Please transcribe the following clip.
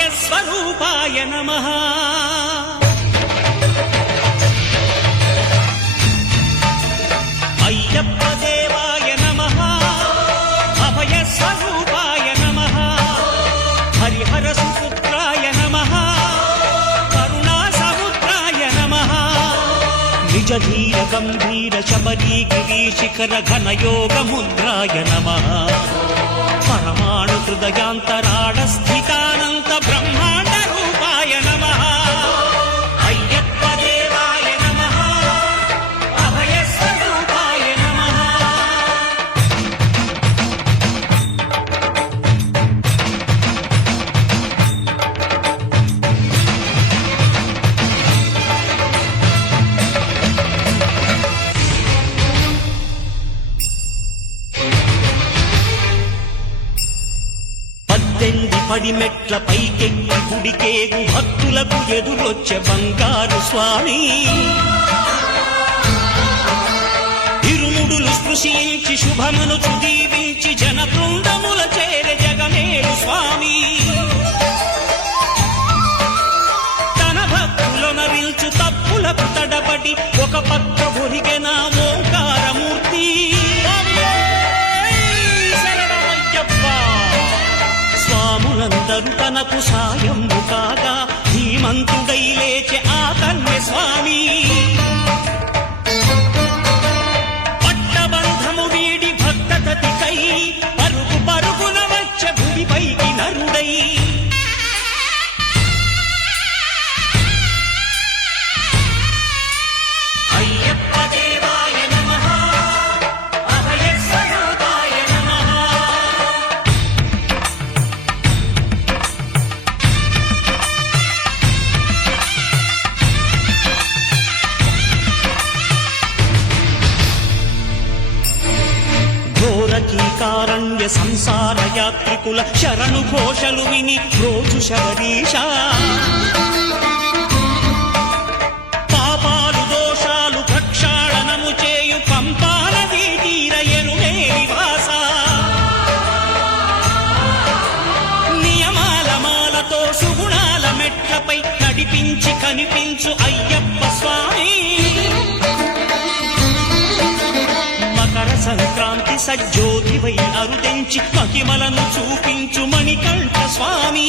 అభయస్వరూపాయ నమః. అయ్యప్ప దేవాయ నమః. అభయస్వరూపాయ నమః. హరిహర సుపుత్రాయ నమః. కరుణా సముద్రాయ నమః. నిజ ధీర గంభీర శబరీ గిరీశిఖర ఘనయోగ ముద్రాయ నమః. పరమాణు హృదయాంతరాళ స్థితానంత బ్రహ్మాండ రూపాయ నమః. అయ్యప్ప దేవాయ నమః. అభయస్వరూపాయ నమః. పడి మెట్ల పైకెక్కి గుడికేగు భక్తులకు ఎదురొచ్చే బంగారు స్వామి. ఇరుముడులు స్పృశించి శుభమును దీవించి జన బృందముల చేరే జగమేలు స్వామి. తన భక్తులనరించు తప్పులకు తడబడి ఒక పక్క ఒరిగెన ఓంకారమూర్తి. స్వాములందరూ తనకు సాయము కాగా ధీమంతుడై లేచే ఆ కన్య స్వామి. పట్టబంధము వీడి భక్తతతికై పరుగు పరుగున వచ్చే భూమిపైకి నరుడై. అయ్యప్ప దేవాయ నమః. అభయస్వరూపాయ నమః. ఘోరకీకారణ్య సంసార యాత్రికుల శరణు ఘోషలు విని రోజు శబరీష. పాపాలు దోషాలు ప్రక్షాళనము చేయు పంపానదీ తీరయను నివాస. నియమాల మాలతో సుగుణాల మెట్లపై నడిపించి కనిపించు అయ్యప్ప స్వామి. సంక్రాంతి సజ్జోతివై అరుదెంచి మహిమలను చూపించు మణికంఠ స్వామి.